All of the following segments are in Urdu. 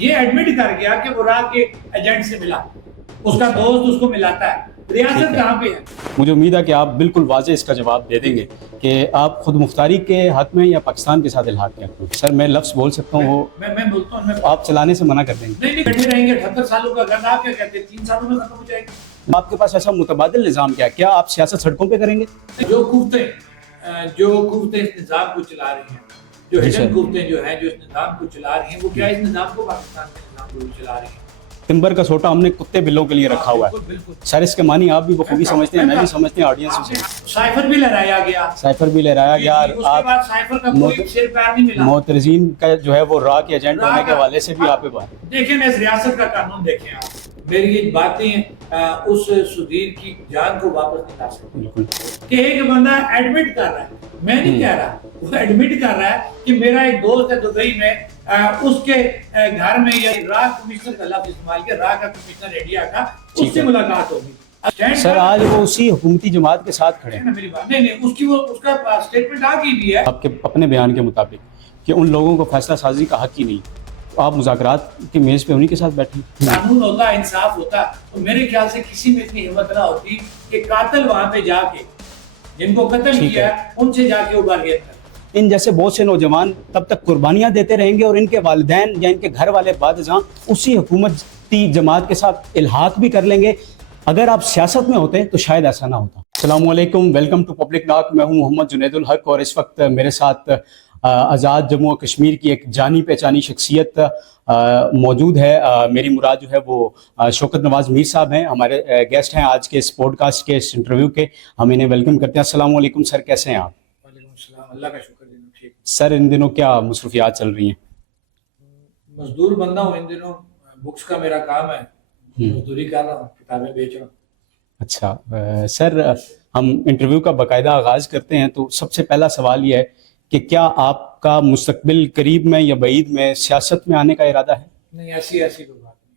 یہ ایڈمٹ کر گیا کہ وہ راہ کے ایجنٹ سے ملا، اس کا دوست اس کو ملاتا ہے، ریاست کہاں پہ ہے؟ مجھے امید ہے کہ آپ بالکل واضح اس کا جواب دے دیں گے کہ آپ خود مختاری کے حق میں یا پاکستان کے ساتھ الحاق کے حق میں؟ سر میں لفظ بول سکتا ہوں، وہ میں بولتا ہوں، آپ چلانے سے منع کر دیں گے؟ نہیں بیٹھے رہیں گے 78 سالوں کا گھر، آپ کیا کہتے ہیں 3 سالوں میں ختم ہو جائے گا؟ آپ کے پاس ایسا متبادل نظام کیا کیا آپ سیاست سڑکوں پہ کریں گے؟ جو قوتیں اس نظام کو چلا رہی ہیں، جو ہڈن قوتیں جو ہیں جو اس نظام کو چلا رہی ہیں، وہ کیا اس نظام کو پاکستان کے نظام کو چلا رہی ہیں؟ ٹمبر کا سوٹا ہم نے کتے بلوں کے لیے رکھا ہوا ہے سر، اس کے معنی آپ بھی بخوبی سمجھتے ہیں، میں بھی سمجھتے ہیں، آڈینس بھی سائفر بھی لہرایا گیا، سائفر بھی لہرایا گیا، اس کے بعد سائفر کا کوئی سر پیر نہیں ملا، معترضین کا جو ہے وہ راہ کے ایجنٹ ہونے کے حوالے سے بھی آپ پہ بات دیکھیں اس ریاست کا قانون دیکھیں آپ، میری یہ باتیں اس سدیر کی جان کو واپس نہیں لا سکتی بالکل کہ ایک بندہ ایڈمٹ کر رہا ہے، میں نہیں کہہ رہا، وہ ایڈمٹ کر رہا ہے کہ میرا ایک دوست ہے دبئی میں، اس کے گھر میں یا راہ کمشنر کا لفظ استعمال کیا، راہ کا کمشنر انڈیا کا، اس سے ملاقات ہوگی سر، آج وہ اسی حکومتی جماعت کے ساتھ کھڑے ہیں۔ میری بات نہیں اس کا اسٹیٹمنٹ آ گئی بھی ہے آپ کے اپنے بیان کے مطابق کہ ان لوگوں کو فیصلہ سازی کا حق ہی نہیں، تو آپ مذاکرات کی میز پہ انہی کے ساتھ بیٹھیں۔ قانون ہوتا، انصاف ہوتا، تو میرے خیال سے کسی میں اتنی ہمت نہ ہوتی کہ قاتل وہاں پہ جا کے جن کو قتل کیا ہے ان سے جا کے وہ بارگین کریں۔ ان جیسے بہت سے نوجوان تب تک قربانیاں دیتے رہیں گے اور ان کے والدین یا ان کے گھر والے بعد ازاں اسی حکومتی جماعت کے ساتھ الحاق بھی کر لیں گے۔ اگر آپ سیاست میں ہوتے تو شاید ایسا نہ ہوتا۔ السلام علیکم، ویلکم ٹو پبلک ٹاک، میں ہوں محمد جنید الحق اور اس وقت میرے ساتھ آزاد جموں و کشمیر کی ایک جانی پہچانی شخصیت موجود ہے۔ میری مراد جو ہے وہ شوکت نواز میر صاحب ہیں، ہمارے گیسٹ ہیں آج کے اس پوڈ کاسٹ کے، اس انٹرویو کے، ہم انہیں ویلکم کرتے ہیں۔ السلام علیکم سر، کیسے ہیں آپ؟ وعلیکم السلام، اللہ کا شکر دنوں ٹھیک۔ سر ان دنوں کیا مصروفیات چل رہی ہیں؟ مزدور بندہ ہوں، ان دنوں بکس کا میرا کام ہے، مزدوری کر رہا ہوں، کتابیں بیچ رہا ہوں۔ اچھا سر، ہم انٹرویو کا باقاعدہ آغاز کرتے ہیں تو سب سے پہلا سوال یہ ہے کہ کیا آپ کا مستقبل قریب میں یا بعید میں سیاست میں آنے کا ارادہ ہے؟ نہیں، ایسی کوئی بات نہیں۔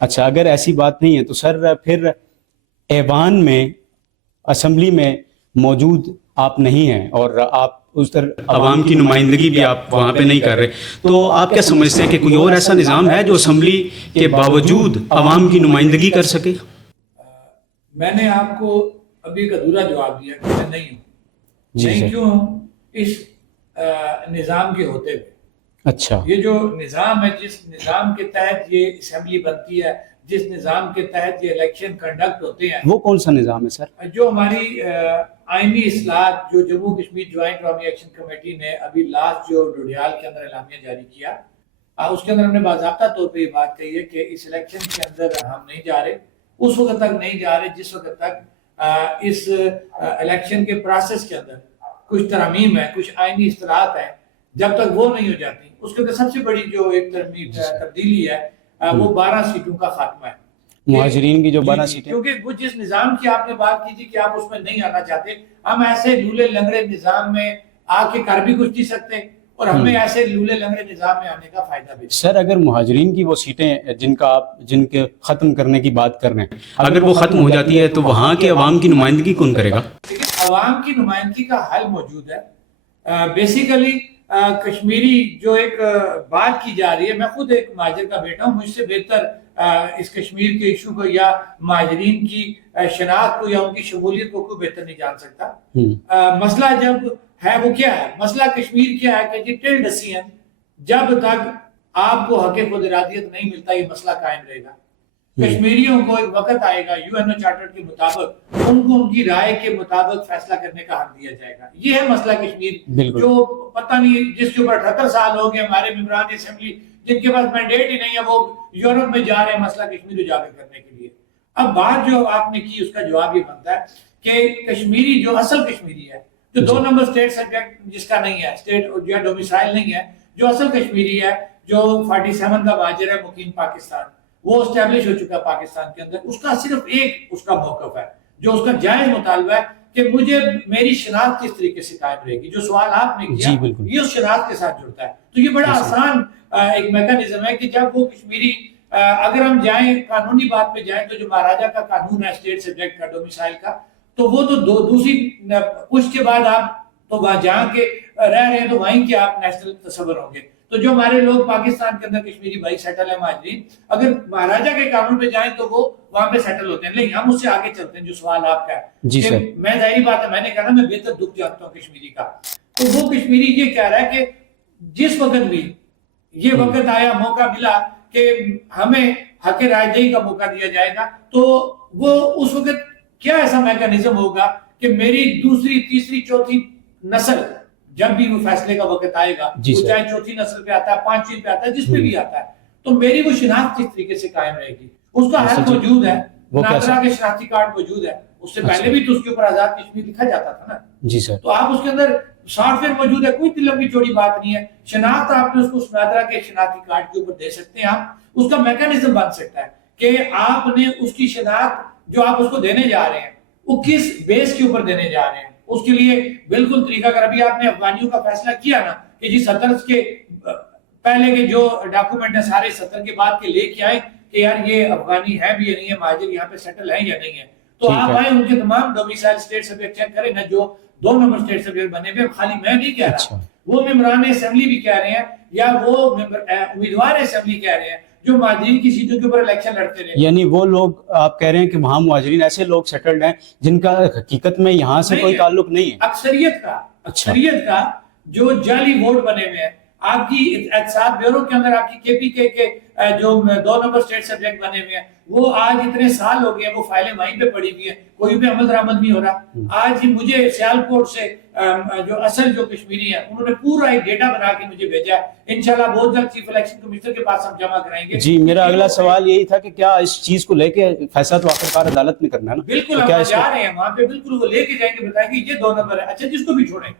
اچھا، اگر ایسی بات نہیں ہے تو سر پھر ایوان میں، اسمبلی میں موجود آپ نہیں ہیں اور آپ اس طرح عوام کی نمائندگی بھی آپ وہاں پہ نہیں کر رہے، تو آپ کیا سمجھتے ہیں کہ کوئی اور ایسا نظام ہے جو اسمبلی کے باوجود عوام کی نمائندگی کر سکے؟ میں نے آپ کو ابھی ایک ادھورا جواب دیا کہ میں نہیں ہوں۔ نہیں کیوں ہوں؟ اس نظام کے ہوتے ہوئے۔ اچھا، یہ جو نظام ہے، جس نظام کے تحت یہ اسمبلی بنتی ہے، جس نظام کے تحت یہ الیکشن کنڈکٹ ہوتے ہیں، وہ کون سا نظام ہے سر؟ جو ہماری آئینی اصلاحات جو جموں کشمیر جوائنٹ عوامی ایکشن کمیٹی نے ابھی لاسٹ جو ڈوڈیال کے اندر اعلامیہ جاری کیا، اس کے اندر ہم نے باضابطہ طور پہ یہ بات کہی ہے کہ اس الیکشن کے اندر ہم نہیں جا رہے، اس وقت تک نہیں جا رہے جس وقت تک اس الیکشن کے پروسیس کے اندر کچھ ترامیم ہے، کچھ آئینی اصطلاحات ہیں، جب تک وہ نہیں ہو جاتی۔ اس کے اندر سب سے بڑی جو ایک تبدیلی ہے وہ 12 سیٹوں کا خاتمہ ہے، مہاجرین کی جو 12 سیٹیں، کیونکہ وہ جس نظام کی آپ نے بات کی تھی کہ آپ اس میں نہیں آنا چاہتے، ہم ایسے لولے لنگڑے نظام میں آ کے کر بھی کچھ نہیں سکتے اور ہمیں ایسے لولے لنگڑے نظام میں آنے کا فائدہ بھی۔ سر اگر مہاجرین کی وہ سیٹیں جن کے ختم کرنے کی بات کر رہے ہیں، اگر وہ ختم ہو جاتی ہے تو وہاں کے عوام کی نمائندگی کون کرے گا؟ لیکن عوام کی نمائندگی کا حل موجود ہے۔ بیسیکلی کشمیری جو ایک بات کی جا رہی ہے، میں خود ایک مہاجر کا بیٹا ہوں، مجھ سے بہتر اس کشمیر کے ایشو کو یا مہاجرین کی شناخت کو یا ان کی شمولیت کو کوئی بہتر نہیں جان سکتا۔ مسئلہ جب ہے وہ کیا ہے؟ مسئلہ کشمیر کیا ہے کہ جی ٹل ڈسیزن، جب تک آپ کو حق خود ارادیت نہیں ملتا یہ مسئلہ قائم رہے گا۔ کشمیریوں کو ایک وقت آئے گا یو این او چارٹر کے مطابق ان کو ان کی رائے کے مطابق فیصلہ کرنے کا حق دیا جائے گا۔ یہ ہے مسئلہ کشمیر، جو پتہ نہیں جس کے اوپر 78 سال ہو گئے ہمارے ممبران اسمبلی جن کے پاس مینڈیٹ ہی نہیں ہے، وہ یورپ میں جا رہے ہیں مسئلہ کشمیر اجاگر کرنے کے لیے۔ اب بات جو آپ نے کی اس کا جواب یہ بنتا ہے کہ کشمیری جو اصل کشمیری ہے، جو 2 نمبر اسٹیٹ سبجیکٹ جس کا نہیں ہے، اسٹیٹ جو ڈومیسائل نہیں ہے، جو اصل کشمیری ہے، جو 47 کا مہاجر ہے مقیم پاکستان، وہ اسٹیبلش ہو چکا پاکستان کے اندر، اس کا صرف ایک اس کا موقف ہے جو اس کا جائز مطالبہ ہے کہ مجھے میری شناخت کس طریقے سے قائم رہے گی۔ جو سوال آپ نے کیا یہ اس شناخت کے ساتھ جڑتا ہے، تو یہ بڑا آسان ایک میکانزم ہے کہ جب وہ کشمیری، اگر ہم جائیں قانونی بات پہ جائیں تو جو مہاراجہ کا قانون ہے اسٹیٹ سبجیکٹ کا ڈومیسائل کا، تو وہ تو دوسری پشت کے بعد آپ تو وہاں جہاں کے رہ رہے ہیں تو وہیں کے آپ نیشنل تصور ہوں گے۔ تو جو ہمارے لوگ پاکستان کے اندر کشمیری بھائی سیٹل ہیں مہاجرین، اگر مہاراجہ کے قانون پہ جائیں تو وہ وہاں پہ سیٹل ہوتے ہیں. نہیں، ہم اس سے آگے چلتے ہیں. جو سوال آپ کا ہے جی کہ سر. میں ظاہری بات ہے، میں نے کہا نا میں بہتر دکھ جانتا ہوں کشمیری کا، تو وہ کشمیری یہ کہہ رہا ہے کہ جس وقت بھی یہ وقت آیا، موقع ملا کہ ہمیں حق رائے دہی کا موقع دیا جائے گا، تو وہ اس وقت کیا ایسا میکانزم ہوگا کہ میری دوسری تیسری چوتھی نسل جب بھی وہ فیصلے کا وقت آئے گا، وہ چاہے چوتھی نسل پہ آتا ہے، پانچویں پہ آتا ہے، جس پہ بھی آتا ہے، تو میری وہ شناخت کس طریقے سے قائم رہے گی. اس کا حل موجود ہے، ناظرہ کے شناختی کارڈ موجود ہے. اس سے پہلے بھی تو اس کے اوپر آزاد کشمیر لکھا جاتا تھا نا. جی سر. تو آپ اس کے اندر سافٹ ویئر موجود ہے، کوئی لمبی چوڑی بات نہیں ہے. شناخت آپ نے اس کو ناظرہ کے شناختی کارڈ کے اوپر دے سکتے ہیں. آپ اس کا میکانزم بن سکتا ہے کہ آپ نے اس کی شناخت جو آپ اس کو دینے جا رہے ہیں وہ کس بیس کے اوپر دینے جا رہے ہیں. اس کے لیے بالکل طریقہ اگر ابھی آپ نے افغانیوں کا فیصلہ کیا نا کہ جی 70 کے پہلے کے جو ڈاکومنٹ ہیں سارے 70 کے بعد کے لے کے آئے کہ یار یہ افغانی ہے بھی یا نہیں ہے، مہاجر یہاں پہ سیٹل ہیں یا نہیں ہے، تو آپ آئے ان کے تمام ڈومیسائل اسٹیٹ سبجیکٹ چیک کریں نا، جو 2 نمبر اسٹیٹ سبجیکٹ بنے ہوئے. خالی میں نہیں کہہ رہا، وہ ممبران اسمبلی بھی کہہ رہے ہیں یا وہ امیدوار اسمبلی کہہ رہے ہیں جو مہاجرین کی سیٹوں کے اوپر الیکشن لڑتے رہے. یعنی وہ لوگ آپ کہہ رہے ہیں کہ وہاں مہاجرین ایسے لوگ سیٹلڈ ہیں جن کا حقیقت میں یہاں سے کوئی تعلق نہیں ہے. اکثریت کا جو جعلی ووٹ بنے ہوئے ہیں. آپ کی احتساب بیورو کے اندر آپ کی کے پی کے جو 2 نمبر اسٹیٹ سبجیکٹ بنے ہوئے ہیں وہ آج اتنے سال ہو گئے ہیں، وہ فائلیں وہیں پہ پڑی ہوئی ہیں، کوئی پہ عمل درآمد نہیں ہو رہا. آج ہی مجھے سیالکوٹ سے جو اصل جو کشمیری ہیں انہوں نے پورا ایک ڈیٹا بنا کے مجھے بھیجا ہے. انشاءاللہ بہت جلد چیف الیکشن کمشنر کے پاس ہم جمع کرائیں گے. جی میرا اگلا سوال یہی تھا کہ کیا اس چیز کو لے کے فیصلہ تو آخرکار عدالت میں کرنا ہے نا؟ بالکل ہم جا رہے ہیں وہاں پہ، بالکل وہ لے کے جائیں گے، بتائیں گے یہ 2 نمبر ہے. اچھا جس کو بھی چھوڑیں،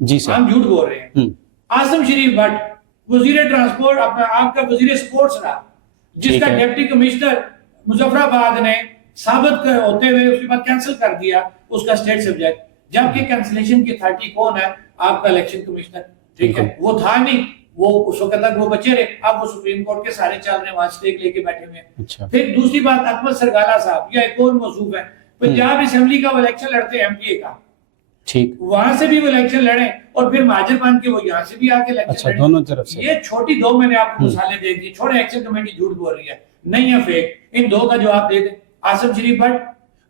جی سر ہم جھوٹ بول رہے ہیں. عاصم شریف بٹ وزیر ٹرانسپورٹ، اپنا آپ کا وزیر سپورٹس رہا، جس کا ڈپٹی کمشنر مظفر آباد نے ثابت ہوتے ہوئے اس کے بعد کینسل کر دیا اس کا اسٹیٹ سبجیکٹ، جبکہ کینسلیشن کی اتھارٹی کون ہے؟ آپ کا الیکشن کمشنر. ٹھیک ہے، وہ تھا نہیں، وہ اس وقت تک وہ بچے رہے، اب وہ سپریم کورٹ کے سارے چل رہے ہیں، وہاں اسٹیک لے کے بیٹھے ہوئے ہیں. پھر دوسری بات احمد سرگالہ صاحب، یا ایک اور موضوع ہے، پنجاب اسمبلی کا وہ الیکشن لڑتے ہیں ایم پی اے کا، ٹھیک، وہاں سے بھی وہ الیکشن لڑیں اور پھر مہاجر بن کے وہ یہاں سے بھی آ کے الیکشن لڑیں. دونوں طرف سے یہ چھوٹی 2 میں نے آپ کو مثالیں دے دی. چھوڑے ایکشن کمیٹی جھوٹ بول رہی ہے، نہیں ہے فیک. ان 2 کا جواب دے دیں. عاصم شریف بٹ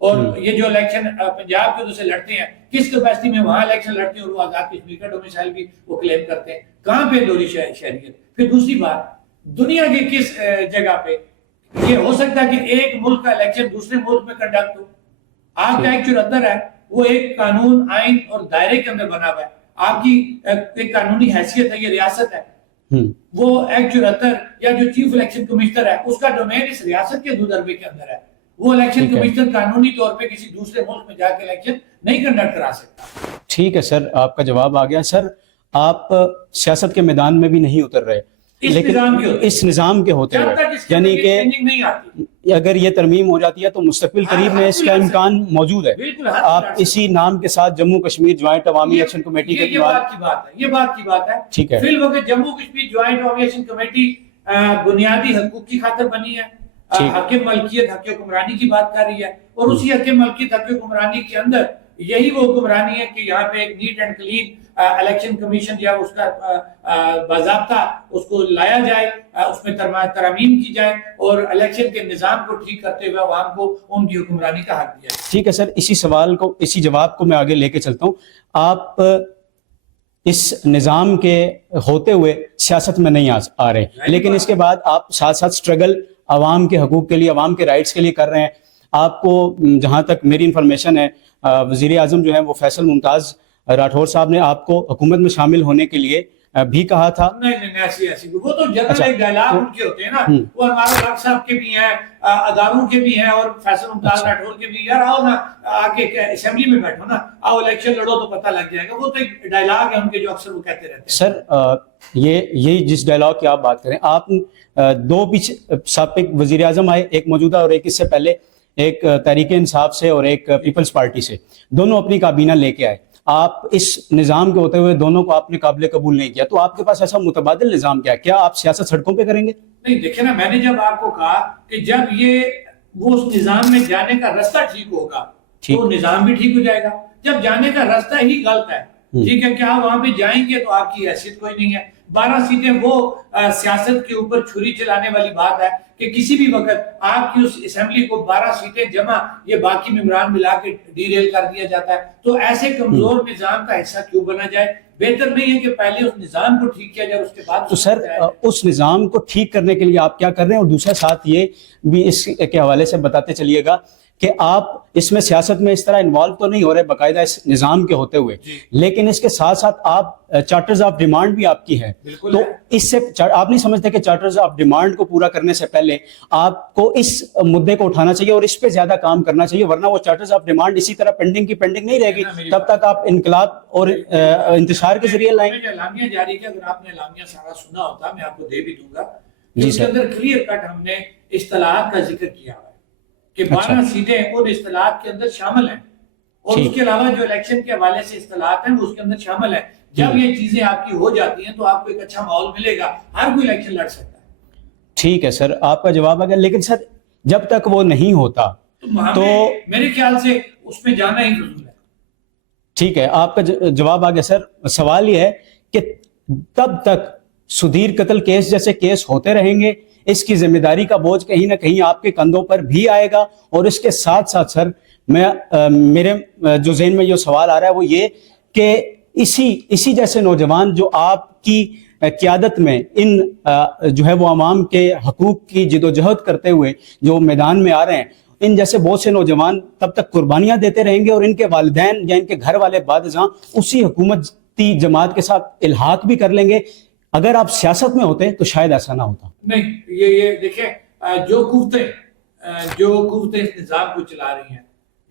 اور یہ جو الیکشن پنجاب کے سے لڑتے ہیں، کس کیپیسٹی میں وہاں الیکشن لڑتے ہیں اور وہ آزاد کشمیر کا ڈومیسائل بھی وہ کلیم کرتے ہیں؟ کہاں پہ دوہری شہریت؟ پھر دوسری بات، دنیا کے کس جگہ پہ یہ ہو سکتا ہے کہ ایک ملک کا الیکشن دوسرے ملک میں کنڈکٹ ہو؟ آپ کا ایک 74 ہے، وہ ایک قانون آئین اور دائرے کے اندر بنا ہوا ہے. آپ کی ایک قانونی حیثیت ہے، یہ ریاست ہے. وہ ایکٹ 74 یا جو چیف الیکشن کمشنر ہے اس کا ڈومین اس ریاست کے حدود عربے کے اندر ہے. وہ الیکشن کمشنر قانونی طور پہ کسی دوسرے ملک میں جا کے الیکشن نہیں کنڈکٹ کرا سکتا. ٹھیک ہے سر، آپ کا جواب آ گیا. سر آپ سیاست کے میدان میں بھی نہیں اتر رہے، لیکن اس نظام کے ہوتے ہوئے، یعنی کہ اگر یہ ترمیم ہو جاتی ہے تو مستقبل قریب میں اس کا امکان موجود ہے. آپ اسی نام کے ساتھ جموں کشمیر جوائنٹ عوامی ایکشن کمیٹی کے یہ بات کی بات ہے. ٹھیک ہے، فی الوقت جموں کشمیر جوائنٹ عوامی ایکشن کمیٹی بنیادی حقوق کی خاطر بنی ہے، حق ملکیت حق حکمرانی کی بات کر رہی ہے، اور اسی حق ملکیت حق حکمرانی کے اندر یہی وہ حکمرانی ہے کہ یہاں پہ ایک neat and clean election commission یا اس کا باضابطہ اس کو لایا جائے، اس میں ترامیم کی جائے اور الیکشن کے نظام کو ٹھیک کرتے ہوئے عوام کو ان کی حکمرانی کا حق دیا جائے. ٹھیک ہے سر، اسی جواب کو میں آگے لے کے چلتا ہوں. آپ اس نظام کے ہوتے ہوئے سیاست میں نہیں آ رہے، لیکن اس کے بعد آپ ساتھ ساتھ سٹرگل عوام کے حقوق کے لیے، عوام کے رائٹس کے لیے کر رہے ہیں. آپ کو جہاں تک میری انفارمیشن ہے، وزیر اعظم جو ہیں وہ فیصل ممتاز راٹھور صاحب نے آپ کو حکومت میں شامل ہونے کے لیے بھی کہا تھا. نہیں ایسی وہ تو جنرل ایک ڈائلاگ ان کے ہوتے ہیں نا. وہ ہمارے ڈاکٹر صاحب کے بھی ہیں، اداروں کے بھی ہیں، اور فیصل ممتاز راٹھور کے بھی. یار آؤ نا، آ کے اسمبلی میں بیٹھو نا، آؤ الیکشن لڑو تو پتہ لگ جائے گا. وہ تو ایک ڈائلاگ ہے ان کے جو اکثر وہ کہتے رہتے ہیں. سر یہ جس ڈائلاگ کی آپ بات کریں، آپ 2 سابق وزیر اعظم آئے، ایک موجودہ اور ایک اس سے پہلے، ایک تحریک انصاف سے اور ایک پیپلز پارٹی سے، دونوں اپنی کابینہ لے کے آئے. آپ اس نظام کے ہوتے ہوئے دونوں کو آپ نے قابل قبول نہیں کیا، تو آپ کے پاس ایسا متبادل نظام کیا آپ سیاست سڑکوں پہ کریں گے؟ نہیں دیکھیں نا، میں نے جب آپ کو کہا کہ جب وہ اس نظام میں جانے کا رستہ ٹھیک ہوگا تو نظام بھی ٹھیک ہو جائے گا. جب جانے کا رستہ ہی غلط ہے، ٹھیک ہے، کہ آپ وہاں پہ جائیں گے تو آپ کی حیثیت کوئی نہیں ہے. 12 سیٹیں وہ سیاست کے اوپر چھری چلانے والی بات ہے کہ کسی بھی وقت آپ کی اس اسمبلی کو 12 سیٹیں جمع یہ باقی ممبران ملا کے ڈی ریل کر دیا جاتا ہے. تو ایسے کمزور نظام کا حصہ کیوں بنا جائے؟ بہتر نہیں ہے کہ پہلے اس نظام کو ٹھیک کیا جائے اس کے بعد. تو سر اس نظام کو ٹھیک کرنے کے لیے آپ کیا کر رہے ہیں؟ اور دوسرا ساتھ یہ بھی اس کے حوالے سے بتاتے چلیے گا کہ آپ اس میں سیاست میں اس طرح انوالو تو نہیں ہو رہے باقاعدہ اس نظام کے ہوتے ہوئے, لیکن اس کے ساتھ ساتھ آپ چارٹرز آف ڈیمانڈ بھی آپ کی ہے, تو اس سے آپ نہیں سمجھتے کہ چارٹرز آف ڈیمانڈ کو پورا کرنے سے پہلے آپ کو اس مدعے کو اٹھانا چاہیے اور اس پہ زیادہ کام کرنا چاہیے, ورنہ وہ چارٹرز آف ڈیمانڈ اسی طرح پینڈنگ کی پینڈنگ نہیں رہے گی تب تک آپ انقلاب اور انتشار کے ذریعے لائیں. اعلامیہ جاری کیا, اگر آپ نے اعلامیہ سارا سنا ہوتا میں آپ کو دے بھی دوں گا, جس کے اندر کلیئر کٹ ہم نے اصطلاحات کا ذکر کیا ہوا ہے کہ 12 سیٹیں ان اصطلاحات کے اندر شامل ہیں, اور اس کے علاوہ جو الیکشن کے حوالے سے اصطلاحات ہیں وہ اس کے اندر شامل ہیں. جب یہ چیزیں آپ کی ہو جاتی ہیں تو آپ کو ایک اچھا ماحول ملے گا, ہر کوئی الیکشن لڑ سکتا ہے. ٹھیک ہے سر, آپ کا جواب آ گیا, لیکن سر جب تک وہ نہیں ہوتا تو میرے خیال سے اس میں جانا ہی فضول ہے. ٹھیک ہے, آپ کا جواب آ گیا سر. سوال یہ ہے کہ تب تک سدھیر قتل کیس جیسے کیس ہوتے رہیں گے, اس کی ذمہ داری کا بوجھ کہیں نہ کہیں آپ کے کندھوں پر بھی آئے گا, اور اس کے ساتھ ساتھ سر میرے جو ذہن میں یہ سوال آ رہا ہے وہ یہ کہ اسی جیسے نوجوان جو آپ کی قیادت میں ان جو ہے وہ عوام کے حقوق کی جدوجہد کرتے ہوئے جو میدان میں آ رہے ہیں, ان جیسے بہت سے نوجوان تب تک قربانیاں دیتے رہیں گے اور ان کے والدین یا ان کے گھر والے بعد ازاں اسی حکومتی جماعت کے ساتھ الحاق بھی کر لیں گے. اگر آپ سیاست میں ہوتے تو شاید ایسا نہ ہوتا. نہیں, یہ دیکھیں جو قوتیں اس نظام کو چلا رہی ہیں,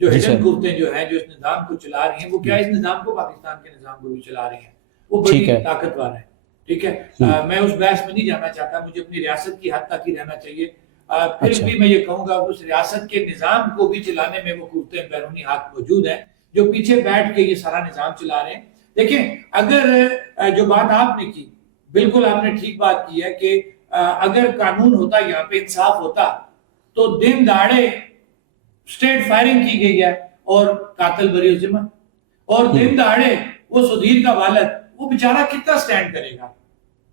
جو ہڈن قوتیں جو ہیں جو اس نظام کو چلا رہی ہیں, وہ کیا اس نظام کو پاکستان کے نظام کو بھی چلا رہی ہیں, وہ بڑی طاقتور ہیں. ٹھیک ہے, میں اس بحث میں نہیں جانا چاہتا, مجھے اپنی ریاست کی حد تک ہی رہنا چاہیے. پھر بھی میں یہ کہوں گا اس ریاست کے نظام کو بھی چلانے میں وہ قوتیں بیرونی ہاتھ موجود ہیں جو پیچھے بیٹھ کے یہ سارا نظام چلا رہے ہیں. دیکھیں, اگر جو بات آپ نے کی بالکل آپ نے ٹھیک بات کی ہے کہ اگر قانون ہوتا, یہاں پہ انصاف ہوتا, تو دن دہاڑے اسٹیٹ فائرنگ کی گئی ہے اور قاتل بری ذمہ, اور دن دہاڑے وہ سدھیر کا والد وہ بیچارہ کتنا سٹینڈ کرے گا؟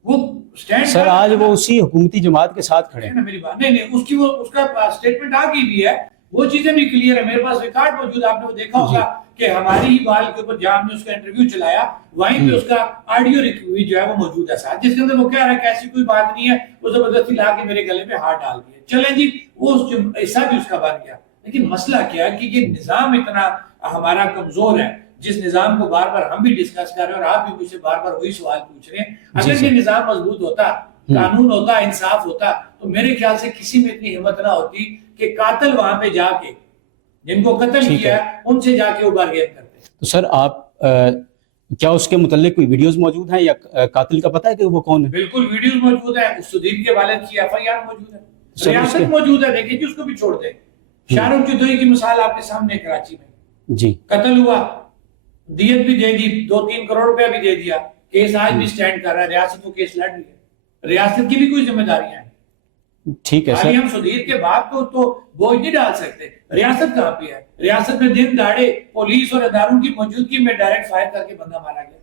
وہ سٹینڈ سر آج وہ اسی حکومتی جماعت کے ساتھ کھڑے ہیں. میری بات نہیں, اس کا سٹیٹمنٹ آ گئی بھی ہے, وہ چیزیں بھی کلیئر ہے, میرے پاس ریکارڈ موجود ہے. آپ نے وہ دیکھا ہوگا کہ ہماری ہی بال کے اوپر جہاں ہم نے اس کا انٹرویو چلایا وہیں پہ اس کا آڈیو ریکارڈ جو ہے وہ موجود ہے ساتھ, جس کے اندر وہ کہہ رہا ہے کہ ایسی کوئی بات نہیں ہے, وہ زبردستی لا کے میرے گلے پہ ہاتھ ڈال دیا. چلیں جی, وہ حصہ بھی اس کا بن گیا, لیکن مسئلہ کیا ہے کہ یہ نظام اتنا ہمارا کمزور ہے, جس نظام کو بار بار ہم بھی ڈسکس کر رہے ہیں اور آپ بھی مجھ سے بار بار وہی سوال پوچھ رہے ہیں. اگر یہ نظام مضبوط ہوتا, قانون ہوتا, انصاف ہوتا, تو میرے خیال سے کسی میں اتنی ہمت نہ ہوتی کہ قاتل وہاں پہ جا کے جن کو قتل کیا ہے ان سے جا کے وہ بارگین کرتے. تو سر آپ کیا اس کے متعلق کوئی ویڈیوز موجود ہیں یا قاتل کا پتہ ہے کہ وہ کون ہے؟ بالکل ویڈیوز موجود ہیں, اس سدھیر کے والد کی ایف آئی آر موجود ہے, ریاست موجود ہے. دیکھیں جی, اس کو بھی چھوڑ دیں. شاہ رخ چودھری کی مثال آپ کے سامنے کراچی میں جی قتل ہوا, دیت بھی دے دی, 2-3 کروڑ روپیہ بھی دے دیا, کیس آج بھی سٹینڈ کر رہا ہے, ریاست کو کیس لڑ رہی ہے. ریاست کی بھی کوئی ذمہ داریاں ہیں. ٹھیک ہے سر, ہم سدھیر کے بعد تو بوجھ نہیں ڈال سکتے. ریاست کہاں پہ ہے؟ ریاست میں دن دہاڑے پولیس اور اداروں کی موجودگی میں ڈائریکٹ فائر کر کے بندہ مارا گیا.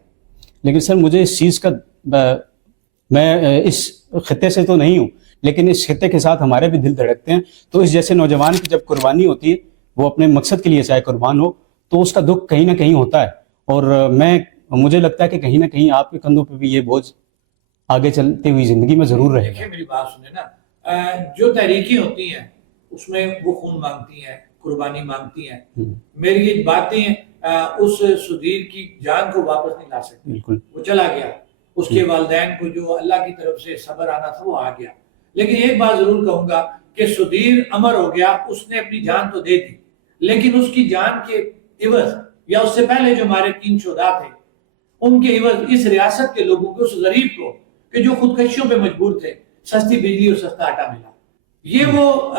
لیکن سر مجھے اس چیز کا, میں اس خطے سے تو نہیں ہوں, لیکن اس خطے کے ساتھ ہمارے بھی دل دھڑکتے ہیں. تو اس جیسے نوجوان کی جب قربانی ہوتی ہے, وہ اپنے مقصد کے لیے چاہے قربان ہو, تو اس کا دکھ کہیں نہ کہیں ہوتا ہے. اور مجھے لگتا ہے کہ کہیں نہ کہیں آپ کے کندھوں پہ بھی یہ بوجھ آگے چلتے ہوئی زندگی میں ضرور رہے گا. میری بات سنیں نا, جو تحریکیں ہوتی ہیں اس میں وہ خون مانگتی ہیں, قربانی مانگتی ہیں. میری یہ باتیں اس سدھیر کی جان کو واپس نہیں لا سکتی. بالکل, وہ چلا گیا, اس کے والدین کو جو اللہ کی طرف سے صبر آنا تھا وہ آ گیا. لیکن ایک بات ضرور کہوں گا کہ سدھیر امر ہو گیا, اس نے اپنی جان تو دے دی, لیکن اس کی جان کے عوض یا اس سے پہلے جو ہمارے 3 شہداء تھے ان کے عوض اس ریاست کے لوگوں کو, اس غریب کو کہ جو خودکشیوں پہ مجبور تھے, سستی بجلی اور سستا آٹا ملا. یہ وہ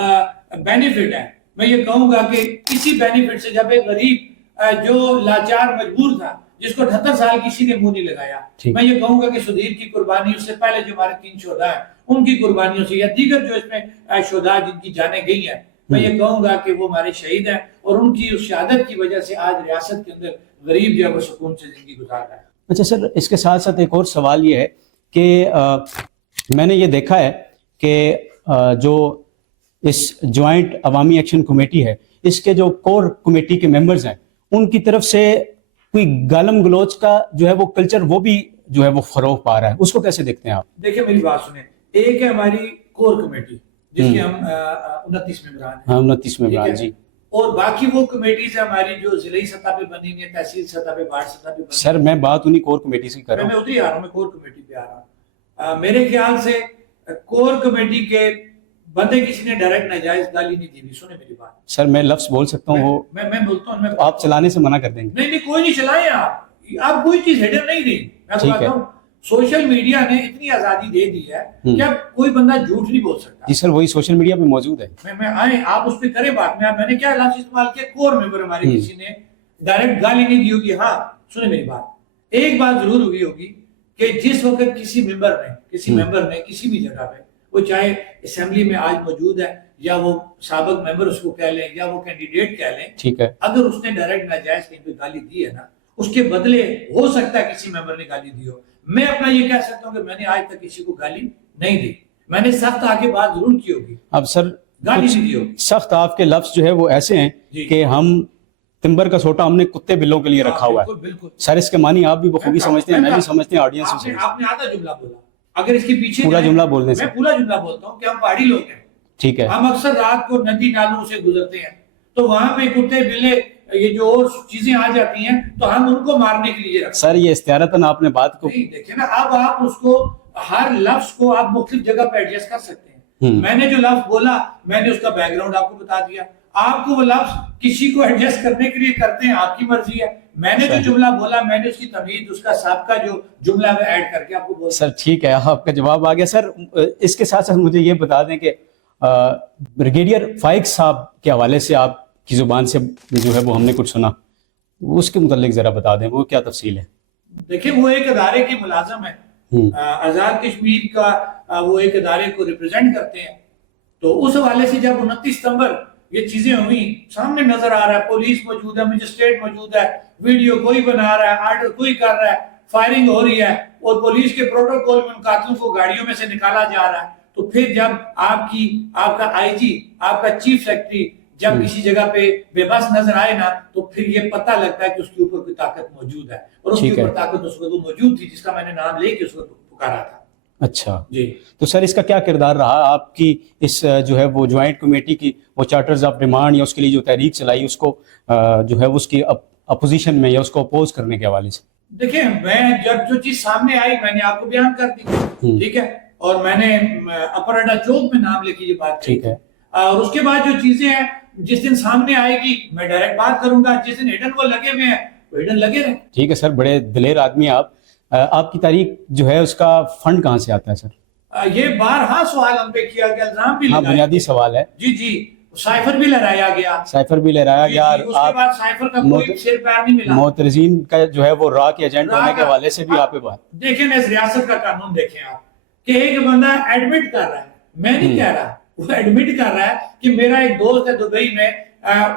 بینیفٹ ہے. میں یہ کہوں گا کہ اسی بینیفٹ سے جب ایک غریب جو لاچار مجبور تھا, جس کو 78 سال کسی نے منہ نہیں لگایا, میں یہ کہوں گا کہ سدھیر کی قربانی, اس سے پہلے جو ہمارے 3 شہداء ہیں ان کی قربانیوں سے, یا دیگر جو اس میں شہداء جن کی جانیں گئی ہیں, میں یہ کہوں گا کہ وہ ہمارے شہید ہیں, اور ان کی اس شہادت کی وجہ سے آج ریاست کے اندر غریب جو ہے وہ سکون سے زندگی گزار رہا ہے. اچھا سر, اس کے ساتھ ساتھ ایک اور سوال یہ ہے کہ میں نے یہ دیکھا ہے کہ جو اس جوائنٹ عوامی ایکشن کمیٹی ہے اس کے جو کور کمیٹی کے ممبرز ہیں ان کی طرف سے کوئی گالم گلوچ کا جو ہے وہ کلچر وہ بھی جو ہے وہ فروغ پا رہا ہے، اس کو کیسے دیکھتے ہیں آپ؟ دیکھیں میری بات سنیں، ایک ہے ہماری کور کمیٹی جس کے ہم 29 ممبران ہیں، ہاں 29 ممبران جی، اور باقی وہ کمیٹیز ہیں ہماری جو ضلعی سطح پہ بنی ہوئی ہیں، تحصیل سطح پہ، وارڈ سطح پہ بنی۔ سر میں بات انہی کور کمیٹی سے کر رہا ہوں، میں ادھر آ رہا ہوں، میں کور کمیٹی پہ آ رہا ہوں۔ میرے خیال سے کور کمیٹی کے بندے کسی نے ڈائریکٹ ناجائز گالی نہیں دی ہوئی، سنیں میری بات۔ سر میں لفظ بول سکتا ہوں وہ میں بولتا ہوں، آپ چلانے سے منع کر دیں گے؟ نہیں کوئی نہیں چلائیں، آپ کوئی چیز ہیڈر نہیں رہی۔ میں بتاتا ہوں سوشل میڈیا نے اتنی آزادی دے دی ہے کہ اب کوئی بندہ جھوٹ نہیں بول سکتا۔ جی سر وہی سوشل میڈیا پہ موجود ہے، میں آئیں آپ اس پہ کریں بات۔ میں نے کیا لفظ استعمال کیا؟ کور ممبر ہمارے کسی نے ڈائریکٹ گالی نہیں دی ہوگی۔ ہاں سنیں میری بات، ایک بات ضرور ہوئی ہوگی کہ جس وقت کسی ممبر نے کسی بھی جگہ پہ، وہ چاہے اسمبلی میں آج موجود ہے یا وہ سابق ممبر اس کو کہہ لیں یا وہ کینڈیڈیٹ کہہ لیں، ٹھیک ہے، اگر اس نے ڈائریکٹ ناجائز کہیں پہ گالی دی ہے نا، اس کے بدلے ہو سکتا ہے کسی ممبر نے گالی دی ہو۔ میں اپنا یہ کہہ سکتا ہوں کہ میں نے آج تک کسی کو گالی نہیں دی، میں نے سخت آگے بات ضرور کی ہوگی، اب سر گالی نہیں دی ہوگی۔ سخت آپ کے لفظ جو ہے وہ ایسے ہیں کہ ہم تمبر کا سوٹا ہم نے کتے بلوں کے لیے رکھا ہوا ہے۔ بالکل سر اس کے معنی آپ بھی بخوبی سمجھتے ہیں، میں بھی سمجھتے ہیں، آڈینس بھی سمجھتے ہیں۔ آپ نے آدھا جملہ بولا، اگر اس کے پیچھے پورا جملہ بولنے سے میں پورا جملہ بولتا ہوں کہ ہم پہاڑی لوگ ہیں، ٹھیک ہے، ہم اکثر رات کو ندی نالوں سے گزرتے ہیں تو وہاں پہ کتے بلے یہ جو اور چیزیں آ جاتی ہیں تو ہم ان کو مارنے کے لیے رکھتے ہیں۔ سر یہ استعارتاً آپ نے بات کو نہیں دیکھیں نا، اب آپ اس کو ہر لفظ کو آپ مختلف جگہ پہ ایڈجسٹ کر سکتے ہیں۔ میں نے جو لفظ بولا میں نے اس کا بیک گراؤنڈ آپ کو بتا دیا، آپ کو وہ لفظ کسی کو ایڈجسٹ کرنے کے لیے کرتے ہیں، آپ کی مرضی ہے۔ میں نے جو جملہ بولا میں نے اس کی تمہید، اس کا سابقہ جو جملہ ہے ایڈ کر کے آپ کو بولا۔ سر ٹھیک ہے، آپ کا جواب آ گیا۔ سر اس کے ساتھ ساتھ مجھے یہ بتا دیں کہ بریگیڈیئر فائق صاحب کے حوالے سے آپ کی زبان سے جو ہے وہ ہم نے کچھ سنا، اس کے متعلق ذرا بتا دیں وہ کیا تفصیل ہے؟ دیکھیں وہ ایک ادارے کے ملازم ہیں، آزاد کشمیر کا وہ ایک ادارے کو ریپرزینٹ کرتے ہیں، تو اس حوالے سے جب 29 ستمبر یہ چیزیں ہوئی، سامنے نظر آ رہا ہے پولیس موجود ہے، مجسٹریٹ موجود ہے، ویڈیو کوئی بنا رہا ہے، آرڈر کوئی کر رہا ہے، فائرنگ ہو رہی ہے اور پولیس کے پروٹوکول میں ان قاتلوں کو گاڑیوں میں سے نکالا جا رہا ہے، تو پھر جب آپ کا آئی جی، آپ کا چیف سیکرٹری جب کسی جگہ پہ بے بس نظر آئے نا تو پھر یہ پتہ لگتا ہے کہ اس کے اوپر کوئی طاقت موجود ہے، اور اس کے اوپر طاقت اس وقت وہ موجود تھی جس کا میں نے نام لے کے اس وقت پکارا تھا۔ اچھا جی تو سر اس کا کیا کردار رہا آپ کی اس جو ہے وہ جوائنٹ کمیٹی کی وہ چارٹرز آف ڈیمانڈ یا اس کے لیے جو تحریک چلائی اس کو جو ہے اس کی اپوزیشن میں یا اس کو اپوز کرنے کے حوالے سے؟ دیکھیں میں جب جو چیز سامنے آئی میں نے آپ کو بیان کر دی، ٹھیک ہے، اور میں نے اپر اڈا چوک میں نام لے کے یہ بات کی، ٹھیک ہے، اور اس کے بعد جو چیزیں ہیں جس دن سامنے آئے گی میں ڈائریکٹ بات کروں گا، جس دن ہڈن وہ لگے ہوئے ہیں وہ ہڈن لگے رہے۔ ٹھیک ہے سر، بڑے دلیر آدمی آپ کی تحریک جو ہے اس کا فنڈ کہاں سے آتا ہے سر؟ یہ بارہا سوال ہم پہ کیا گیا، الزام بھی ہاں لگایا، بنیادی سوال ہے، جی سائفر بھی لہرایا گیا، سائفر بھی لہرایا گیا، اس کے بعد سائفر کا کوئی سر پیر نہیں ملا۔ معترضین کا جو ہے وہ را کے ایجنٹ ہونے کے حوالے سے بھی آپ پہ بات دیکھیں اس ریاست کا قانون دیکھیں آپ کہ ایک بندہ ایڈمٹ کر رہا ہے، میں نہیں کہہ رہا، وہ ایڈمٹ کر رہا ہے کہ میرا ایک دوست ہے دبئی میں،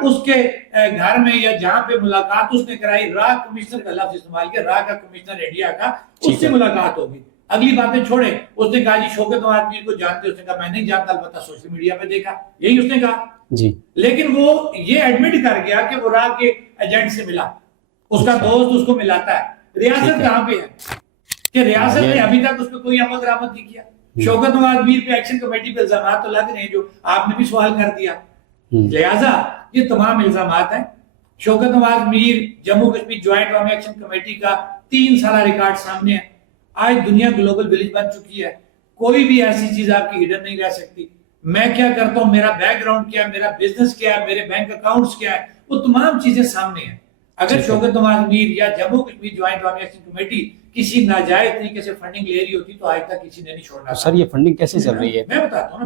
اس کے گھر میں یا جہاں پہ ملاقات اس نے کرائی، را کمشنر کا لفظ استعمال کیا، را کا کمشنر انڈیا کا، اس سے ملاقات ہوگی۔ اگلی باتیں چھوڑیں، اس نے کہا جی شوکت نواز میر کو جانتے، اس نے کہا میں نہیں جانتا، البتہ سوشل میڈیا پہ دیکھا، یہی اس نے کہا جی، لیکن وہ یہ ایڈمٹ کر گیا کہ وہ را کے ایجنٹ سے ملا، اس کا دوست اس کو ملاتا ہے۔ ریاست کہاں پہ ہے کہ ریاست نے ابھی تک اس پہ کوئی عمل درآمد نہیں کیا؟ شوکت نواز میر پہ ایکشن کمیٹی پہ الزامات تو لگ رہے ہیں جو آپ نے بھی سوال کر دیا، لہٰذا یہ تمام الزامات ہیں۔ شوکت نواز میر جموں کشمیر جوائنٹ عوامی ایکشن کمیٹی کا 3 سالہ ریکارڈ سامنے ہے، آج دنیا گلوبل ولیج بن چکی ہے، کوئی بھی ایسی چیز آپ کی ہڈن نہیں رہ سکتی۔ میں کیا کرتا ہوں، میرا بیک گراؤنڈ کیا ہے، میرا بزنس کیا ہے، میرے بینک اکاؤنٹس کیا ہے، وہ تمام چیزیں سامنے ہیں۔ اگر شوکت نواز میر یا جموں کشمیر جوائنٹ عوامی ایکشن کمیٹی کسی ناجائز طریقے سے فنڈنگ لے رہی ہوتی تو آج تک کسی نے نہیں چھوڑنا۔ سر یہ فنڈنگ کیسے چل رہی ہے؟ میں بتاتا ہوں،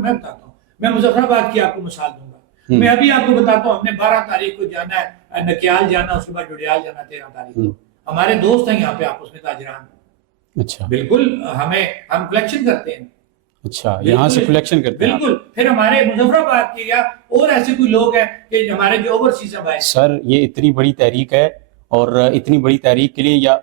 میں مظفر آباد کی آپ کو مثال دوں گا، میں ابھی آپ کو بتاتا ہوں، ہم نے 12 تاریخ کو جانا ہے نکیال جانا، اس کے بعد ڈڈیال جانا 13 تاریخ کو، ہمارے دوست ہیں یہاں پہ آپس میں تاجران، اچھا بالکل ہم کلیکشن کرتے ہیں، اچھا یہاں سے کلیکشن کرتے ہیں بالکل، پھر ہمارے مظفر آباد کے یا اور ایسے کوئی لوگ ہیں کہ ہمارے جو اوورسیز ہیں بھائی۔ سر یہ اتنی بڑی تحریک ہے اور اتنی بڑی تحریک کے لیے یا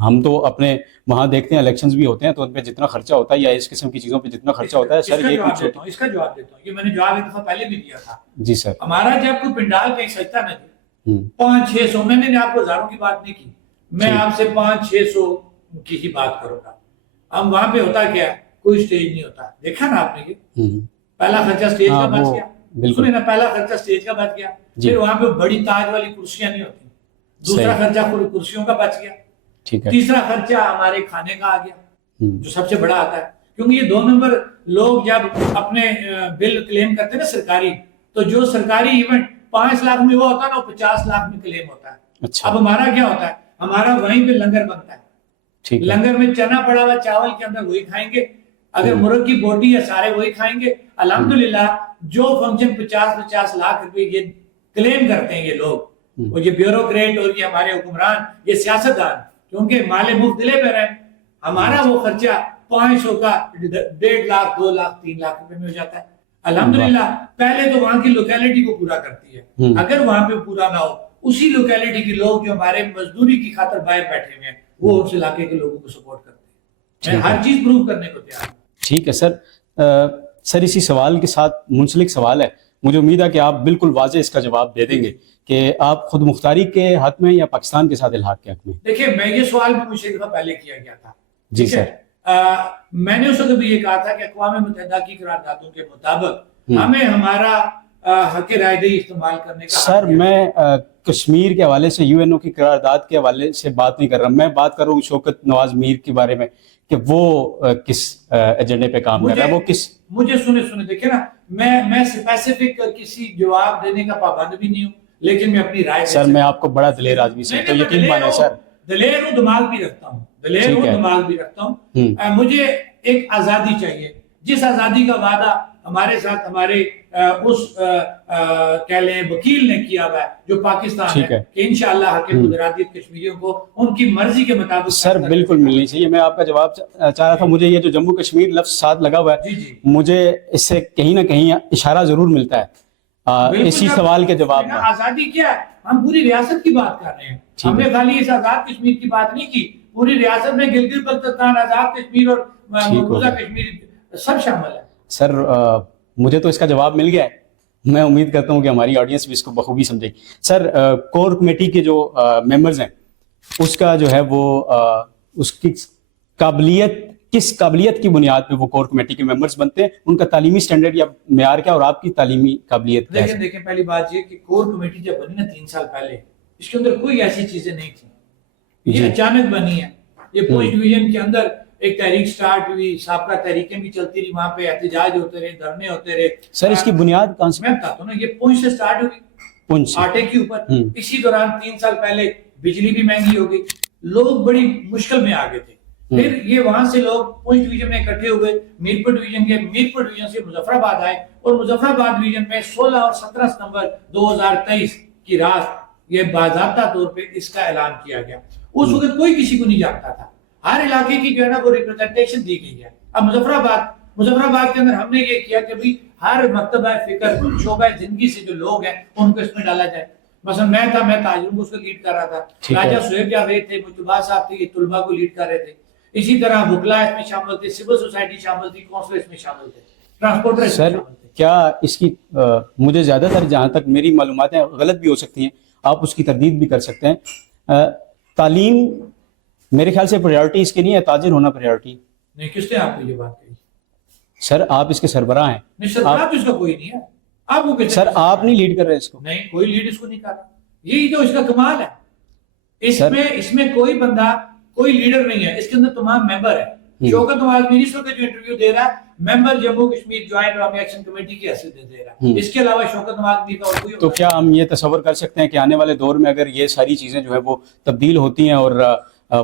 ہم تو اپنے وہاں دیکھتے ہیں الیکشنز بھی ہوتے ہیں تو ان پہ جتنا خرچہ ہوتا ہے یا اس قسم کی چیزوں پہ جتنا خرچہ ہوتا ہے سر یہ کچھ اس کا جواب دیتا ہوں. یہ میں نے جواب ایک دفعہ پہلے بھی دیا تھا. جی سر. ہمارا جب کوئی پنڈال کہیں سجتا نہ جی 500-600, میں نے آپ کو ہزاروں کی بات نہیں کی, میں آپ سے 500-600 کی ہی بات کروں گا. ہم وہاں پہ ہوتا کیا, کوئی اسٹیج نہیں ہوتا, دیکھا نا آپ نے, یہ پہلا خرچہ اسٹیج کا بچ گیا. سنیں نا, پہلا خرچہ اسٹیج کا بچ گیا. پھر وہاں پہ بڑی تاج والی کرسیاں نہیں ہوتی, دوسرا خرچہ کرسیوں کا بچ گیا. تیسرا خرچہ ہمارے کھانے کا آ گیا جو سب سے بڑا آتا ہے, کیونکہ یہ 2 نمبر لوگ جب اپنے بل کلیم کرتے ہیں نا سرکاری, تو جو سرکاری ایونٹ 5 لاکھ میں وہ ہوتا ہے نا, وہ 50 لاکھ میں کلیم ہوتا ہے. اب ہمارا کیا ہوتا ہے, ہمارا وہیں پہ لنگر بنتا ہے, لنگر میں چنا پڑا ہوا چاول کے اندر وہی کھائیں گے, اگر مرغ کی بوٹی یا سارے وہی کھائیں گے. الحمدللہ جو فنکشن 50 لاکھ روپے یہ کلیم کرتے ہیں یہ لوگ, اور یہ بیوروکریٹ اور یہ ہمارے حکمران, یہ سیاستدان, کیونکہ مال مفت دلے پہ رہے, ہمارا وہ خرچہ 500 کا 1.5 لاکھ 2 لاکھ 3 لاکھ روپے میں ہو جاتا ہے. الحمدللہ پہلے تو وہاں کی لوکیلٹی کو پورا کرتی ہے, اگر وہاں پہ پورا نہ ہو, اسی لوکیلٹی کے لوگ جو ہمارے مزدوری کی خاطر باہر بیٹھے ہوئے ہیں وہ اس علاقے کے لوگوں کو سپورٹ کرتے ہیں. میں ہر چیز پروو کرنے کو تیار ہوں. ٹھیک ہے سر. سر اسی سوال کے ساتھ منسلک سوال ہے, مجھے امید ہے کہ آپ بالکل واضح اس کا جواب دے دیں گے کہ آپ خود مختاری کے حق میں یا پاکستان کے ساتھ الحاق کے حق میں. دیکھیں, میں یہ سوال بھی مجھے ایک دفعہ پہلے کیا گیا تھا. جی سر. میں نے اس وقت بھی یہ کہا تھا کہ اقوام متحدہ کی قراردادوں کے مطابق ہمیں ہمارا حق رائے دہی استعمال کرنے کا. سر میں کشمیر کے حوالے سے یو این او کی قرارداد کے حوالے سے بات نہیں کر رہا, میں بات کر رہا ہوں شوکت نواز میر کے بارے میں کہ وہ کس ایجنڈے پہ کام کر رہا ہے, وہ کس. مجھے سنے دیکھیں نا, میں اسپیسیفک کسی جواب دینے کا پابند بھی نہیں ہوں, لیکن میں اپنی رائے. سر میں آپ کو بڑا دلیر آدمی سے تو یقین مانیں سر. دلیر ہوں, دماغ بھی رکھتا ہوں, دماغ بھی رکھتا ہوں. مجھے ایک آزادی چاہیے, جس آزادی کا وعدہ ہمارے ساتھ ہمارے اس کہہ لیں وکیل نے کیا ہوا ہے جو پاکستان ہے, کہ انشاءاللہ حق قدراتیت کشمیریوں کو ان کی مرضی کے مطابق. سر بالکل ملنی چاہیے. میں آپ کا جواب چاہ رہا تھا, مجھے یہ جو جموں کشمیر لفظ ساتھ لگا ہوا ہے مجھے اس سے کہیں نہ کہیں اشارہ ضرور ملتا ہے اسی سوال کے جواب میں. آزادی کیا ہے, ہم پوری ریاست کی بات کر رہے ہیں, ہم نے خالی اس آزاد کشمیر کی بات نہیں کی, پوری ریاست میں گلگت بلتستان, آزاد کشمیر اور مقبوضہ کشمیر سب شامل ہے. سر مجھے تو اس کا جواب مل گیا ہے, میں امید کرتا ہوں کہ ہماری آڈینس بھی اس کو بخوبی سمجھے گی. سر کور کمیٹی کے جو ممبرز ہیں اس کا جو ہے وہ اس کی قابلیت, کس قابلیت کی بنیاد پہ وہ کور کمیٹی کے ممبرز بنتے ہیں, ان کا تعلیمی سٹینڈرڈ یا معیار کیا, اور آپ کی تعلیمی قابلیت کیا ہے؟ دیکھیں پہلی بات یہ کہ کور کمیٹی جب بنی نا 3 سال پہلے, اس کے اندر کوئی ایسی چیزیں نہیں تھیں, یہ اچانک بنی ہے. یہ پوسٹ ڈویژن کے اندر ایک تحریک سٹارٹ ہوئی, سابقہ تحریکیں بھی چلتی رہی, وہاں پہ احتجاج ہوتے رہے, دھرنے ہوتے رہے. سر اس کی بنیاد کہاں سے؟ میں بتاتا ہوں نا, یہ پونچھ سے سٹارٹ ہوئی, پونچھ آٹے کے اوپر. اسی دوران 3 سال پہلے بجلی بھی مہنگی ہو گئی, لوگ بڑی مشکل میں آ گئے تھے. پھر یہ وہاں سے لوگ پونچھ ڈویژن میں اکٹھے ہوئے, میرپور ڈویژن کے, میرپور ڈویژن سے مظفر آباد آئے, اور مظفر آباد ڈویژن میں 16 اور 17 ستمبر 2023 کی رات یہ باضابطہ طور پہ اس کا اعلان کیا گیا. اس وقت کوئی کسی کو نہیں جانتا تھا, ہر علاقے کی جو ہے نا وہ ریپرزنٹیشن دی گئی ہے. اب مظفر آباد کے اندر ہم نے یہ کیا کہ بھی ہر مکتبہ فکر, شعبہ زندگی سے جو لوگ ہیں ان کو اس میں ڈالا جائے. مثلا میں تاجروں کو اس کو لیڈ کر رہا تھا, راجہ سہیب جاوید تھے, مجتبیٰ صاحب تھے, یہ طلباء کو لیڈ کر رہے تھے. اسی طرح وکلا اس میں شامل تھے, سول سوسائٹی شامل تھی, کونسلر اس میں شامل تھے, ٹرانسپورٹر اس میں شامل تھے. کیا اس کی مجھے زیادہ تر جہاں تک میری معلومات ہیں غلط بھی ہو سکتی ہیں, آپ اس کی تردید بھی کر سکتے ہیں, تعلیم میرے خیال سے پریورٹی اس کے نہیں ہے, تاجر ہونا پریورٹی نہیں. کس نے آپ کو یہ بات کہی؟ سر آپ اس کے سربراہ ہیں. نہیں, سربراہ تو اس کا کوئی نہیں ہے. آپ کو سر آپ نہیں لیڈ کر رہے اس کو؟ نہیں, کوئی لیڈ اس کو نہیں کر رہا. یہی تو اس کا کمال ہے. اس میں کوئی بندہ, کوئی لیڈر نہیں ہے, اس کے اندر تمام ممبر ہیں. شوکت نواز میر اس وقت جو انٹرویو دے رہا ہے, ممبر جموں کشمیر جوائنٹ عوامی ایکشن کمیٹی کی حیثیت دے رہا ہے. اس کے علاوہ شوکت نواز میر کا اور کوئی. تو کیا ہم یہ تصور کر سکتے ہیں کہ آنے والے دور میں اگر یہ ساری چیزیں جو ہے وہ تبدیل ہوتی ہیں اور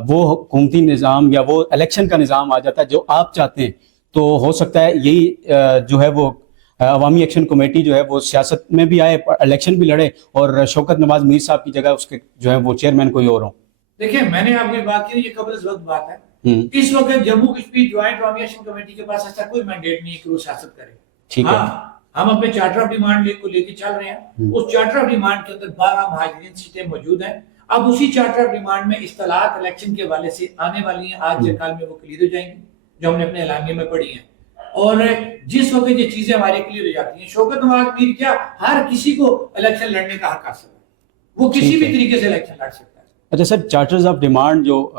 وہ حکومتی نظام یا وہ الیکشن کا نظام آ جاتا ہے جو آپ چاہتے ہیں, تو ہو سکتا ہے یہی جو ہے وہ عوامی ایکشن کمیٹی جو ہے وہ سیاست میں بھی آئے, الیکشن بھی لڑے, اور شوکت نواز میر صاحب کی جگہ اس کے جو ہے وہ چیئرمین کوئی اور ہوں. دیکھیں میں نے آپ کو بات کی, یہ قبل از وقت بات ہے. اس وقت جموں کشمیر جوائنٹ عوامی ایکشن کمیٹی کے پاس ایسا کوئی مینڈیٹ نہیں ہے کہ وہ سیاست کرے. ہاں, ہم اپنے چارٹر آف ڈیمانڈ کو لے کے چل رہے ہیں. اس چارٹر آف ڈیمانڈ کے اندر 12 مہاجرین سیٹیں موجود ہیں. اب اسی چارٹر آف ڈیمانڈ میں اصطلاحات الیکشن کے حوالے سے آنے والی ہیں، آج یا کل میں وہ کلیئر ہو جائیں گی جو ہم نے اپنے اعلامیے میں پڑھی ہیں. اور جس وقت یہ چیزیں ہماری کلیئر ہو جاتی ہیں، شوکت نواز میر کیا ہر کسی کو الیکشن لڑنے کا حق حاصل ہے، وہ کسی بھی طریقے سے الیکشن لڑ سکتا ہے. اچھا سر، چارٹرز آف ڈیمانڈ جو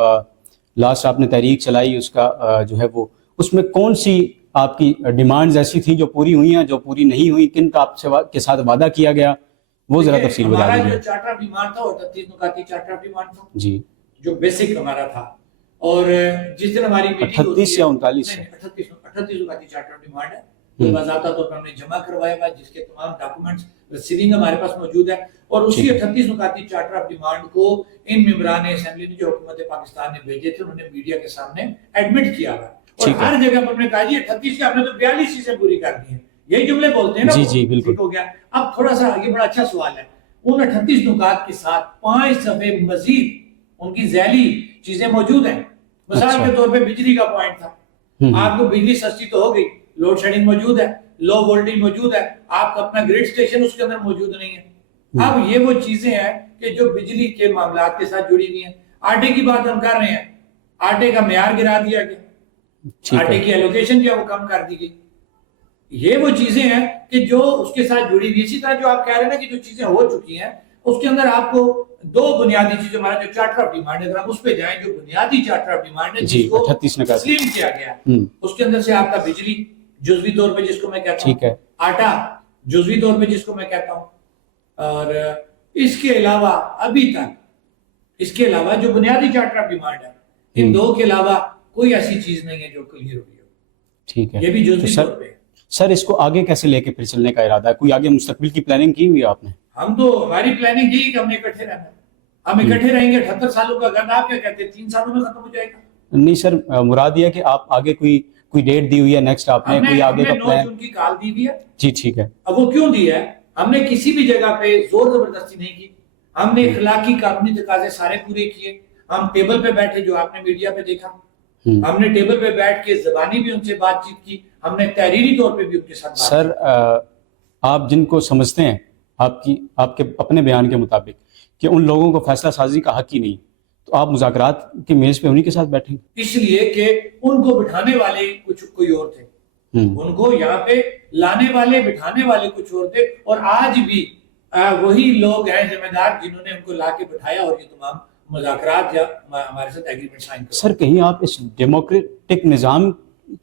لاسٹ آپ نے تحریک چلائی اس کا جو ہے وہ، اس میں کون سی آپ کی ڈیمانڈز ایسی تھیں جو پوری ہوئی ہیں، جو پوری نہیں ہوئی، کن کا آپ کے ساتھ وعدہ کیا گیا، وہ ذرا تفصیل بتا ہمارا دیجیے. جو چارٹر آف ڈیمانڈ تھا وہ 38 نکاتی چارٹر آف ڈیمانڈ تھا جی، جو بیسک ہمارا تھا. اور جس دن ہماری میٹنگ 38 یا 39 38 نکاتی چارٹر آف ڈیمانڈ ہے، باضابطہ طور پر ہم نے جمع کروایا ہوا جس کے تمام ڈاکومنٹس رسیدنگ ہمارے پاس موجود ہے. اور اسی 38 نکاتی چارٹر آف ڈیمانڈ کو ان ممبران اسمبلی نے جو حکومت پاکستان نے بھیجے تھے انہوں نے میڈیا کے سامنے ایڈمٹ کیا ہوا، اور ہر جگہ پر ہم نے کہا جی 38 کے ہم نے تو 42 چیزیں پوری کر دی ہیں، یہی جملے بولتے ہیں نا. جی جی بالکل ہو گیا. اب تھوڑا سا یہ بڑا اچھا سوال ہے، ان 38 نکات کے ساتھ 5 صفحے مزید ان کی ذیلی چیزیں موجود ہیں. مثال کے طور پہ بجلی کا پوائنٹ تھا، آپ کو بجلی سستی تو ہو گئی، لوڈ شیڈنگ موجود ہے، لو وولٹیج موجود ہے، آپ کا اپنا گریڈ سٹیشن اس کے اندر موجود نہیں ہے. اب یہ وہ چیزیں ہیں کہ جو بجلی کے معاملات کے ساتھ جڑی ہوئی ہیں. آٹے کی بات ہم کر رہے ہیں، آٹے کا معیار گرا دیا گیا، آٹے کی ایلوکیشن جو ہے وہ کم کر دی گئی. یہ وہ چیزیں ہیں کہ جو اس کے ساتھ جڑی ہوئی. اسی طرح جو آپ کہہ رہے ہیں نا کہ جو چیزیں ہو چکی ہیں اس کے اندر آپ کو 2 بنیادی چیزیں، ہمارا جو چارٹر آف ڈیمانڈ ہے اگر آپ اس پہ جائیں، جو بنیادی چارٹر آف ڈیمانڈ ہے جس کو تسلیم کیا گیا اس کے اندر سے آپ کا بجلی جزوی طور پہ جس کو میں کہتا ہوں، آٹا جزوی طور پہ جس کو میں کہتا ہوں، اور اس کے علاوہ ابھی تک اس کے علاوہ جو بنیادی چارٹر آف ڈیمانڈ ہے ان 2 کے علاوہ کوئی ایسی چیز نہیں ہے جو کلیئر ہوئی ہو. ٹھیک ہے، یہ بھی جزوی طور پہ. سر اس کو آگے کیسے لے کے پھر چلنے کا ارادہ ہے؟ کوئی آگے مستقبل کی پلاننگ کی ہوئی ہے آپ نے؟ ہم تو ہماری پلاننگ یہی کہ ہم نے اکٹھے رہنا ہے. ہم اکٹھے رہیں گے. 78 سالوں کا گھر آپ کیا کہتے ہیں 3 سالوں میں ختم ہو جائے گا؟ نہیں سر، مراد یہ ہے کہ آپ آگے کوئی ڈیٹ دی ہوئی ہے نیکسٹ، آپ نے کوئی آگے کا پلان؟ 9 جون کی کال دی ہوئی ہے. جی ٹھیک ہے. اب وہ کیوں دی ہے؟ ہم نے کسی بھی جگہ پہ زور زبردستی نہیں کی. ہم نے اخلاقی قانونی تقاضے سارے پورے کیے. ہم ٹیبل پہ بیٹھے جو آپ نے میڈیا پہ دیکھا، ہم نے ٹیبل پہ بیٹھ کے زبانی بھی ان سے بات چیت کی، ہم نے تحریری طور پہ بھی ان کے ساتھ بات. سر آپ جن کو سمجھتے ہیں آپ کے اپنے بیان کے مطابق کہ ان لوگوں کو فیصلہ سازی کا حق ہی نہیں، تو آپ مذاکرات کی میز پہ انہی کے ساتھ بیٹھیں گے؟ اس لیے کہ ان کو بٹھانے والے کوئی اور تھے، ان کو یہاں پہ لانے والے بٹھانے والے کچھ اور تھے، اور آج بھی وہی لوگ ہیں ذمہ دار جنہوں نے ان کو لا کے بٹھایا اور یہ تمام مذاکرات یا ہمارے ساتھ ایگریمنٹ سائن کر. سر کہیں آپ اس ڈیموکریٹک نظام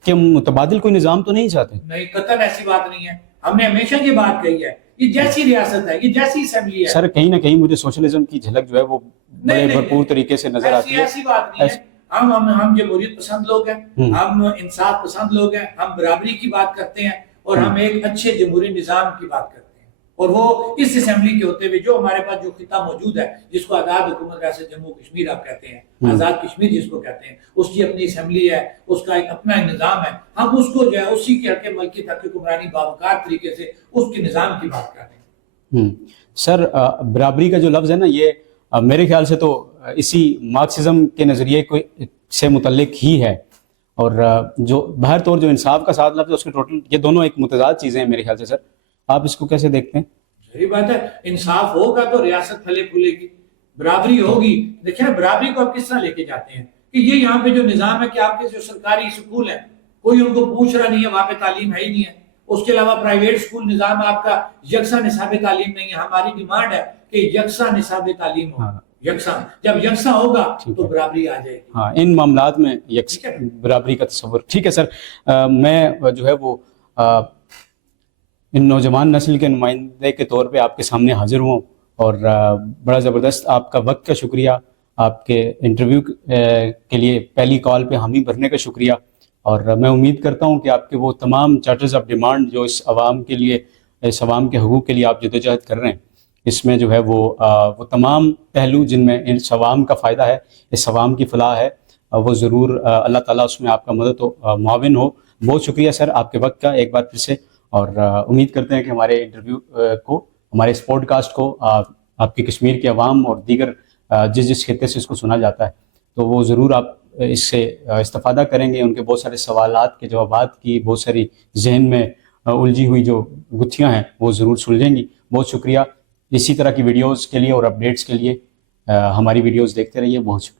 کے متبادل کوئی نظام تو نہیں چاہتے؟ نہیں، قطعاً ایسی بات نہیں ہے. ہم نے ہمیشہ یہ بات کہی ہے، یہ جیسی ریاست ہے، یہ جیسی اسمبلی ہے. سر کہیں نہ کہیں مجھے سوشلزم کی جھلک جو ہے وہ بڑے بھرپور طریقے سے نظر آتی ہے. ایسی بات نہیں ہے. ہم جمہوریت پسند لوگ ہیں، ہم انصاف پسند لوگ ہیں، ہم برابری کی بات کرتے ہیں، اور ہم ایک اچھے جمہوری نظام کی بات کرتے ہیں. اور وہ اس اسمبلی کے ہوتے ہوئے جو ہمارے پاس جو خطہ موجود ہے جس کو آزاد حکومت ریاست جموں کشمیر آپ کہتے ہیں، آزاد کشمیر جس کو کہتے ہیں، اس کی اپنی اسمبلی ہے، اس کا ایک اپنا نظام ہے. ہم اس کو جو ہے اسی کے حق ملکی تک حکمرانی باوقار طریقے سے اس کے نظام کی بات کر رہے ہیں. سر برابری کا جو لفظ ہے نا، یہ میرے خیال سے تو اسی مارکسزم کے نظریے سے متعلق ہی ہے، اور جو بہر طور جو انصاف کا ساتھ لفظ ہے اس کے ٹوٹل یہ دونوں ایک متضاد چیزیں ہیں میرے خیال سے. سر آپ اس کو کیسے دیکھتے ہیں؟ صحیح بات ہے، انصاف ہوگا تو ریاست پھلے پھولے گی، برابری ہوگی. دیکھیں نا برابری کو آپ کس طرح لے کے جاتے ہیں کہ یہ یہاں پہ جو نظام ہے کہ آپ کے جو سرکاری سکول ہیں کوئی ان کو پوچھ رہا نہیں ہے، وہاں پہ تعلیم ہے ہی نہیں ہے. اس کے علاوہ پرائیویٹ سکول نظام آپ کا یکساں نصاب تعلیم نہیں ہے. ہماری ڈیمانڈ ہے کہ یکساں نصاب تعلیم ہو. یکساں جب یکساں ہوگا تو برابری آ جائے گی. ہاں، ان معاملات میں برابری کا تصور. ٹھیک ہے سر، میں جو ہے وہ ان نوجوان نسل کے نمائندے کے طور پہ آپ کے سامنے حاضر ہوں، اور بڑا زبردست آپ کا وقت کا شکریہ، آپ کے انٹرویو کے لیے پہلی کال پہ حامی بھرنے کا شکریہ. اور میں امید کرتا ہوں کہ آپ کے وہ تمام چارٹرز آف ڈیمانڈ جو اس عوام کے لیے، اس عوام کے حقوق کے لیے آپ جدوجہد کر رہے ہیں، اس میں جو ہے وہ تمام پہلو جن میں اس عوام کا فائدہ ہے، اس عوام کی فلاح ہے، وہ ضرور اللہ تعالیٰ اس میں آپ کا مدد و معاون ہو. بہت شکریہ سر آپ کے وقت کا ایک بار پھر سے، اور امید کرتے ہیں کہ ہمارے انٹرویو کو، ہمارے اس پوڈ کاسٹ کو آپ کی کشمیر کے عوام اور دیگر جس خطے سے اس کو سنا جاتا ہے تو وہ ضرور آپ اس سے استفادہ کریں گے. ان کے بہت سارے سوالات کے جوابات کی بہت ساری ذہن میں الجھی ہوئی جو گتھیاں ہیں وہ ضرور سلجھیں گی. بہت شکریہ. اسی طرح کی ویڈیوز کے لیے اور اپڈیٹس کے لیے ہماری ویڈیوز دیکھتے رہیے. بہت شکریہ.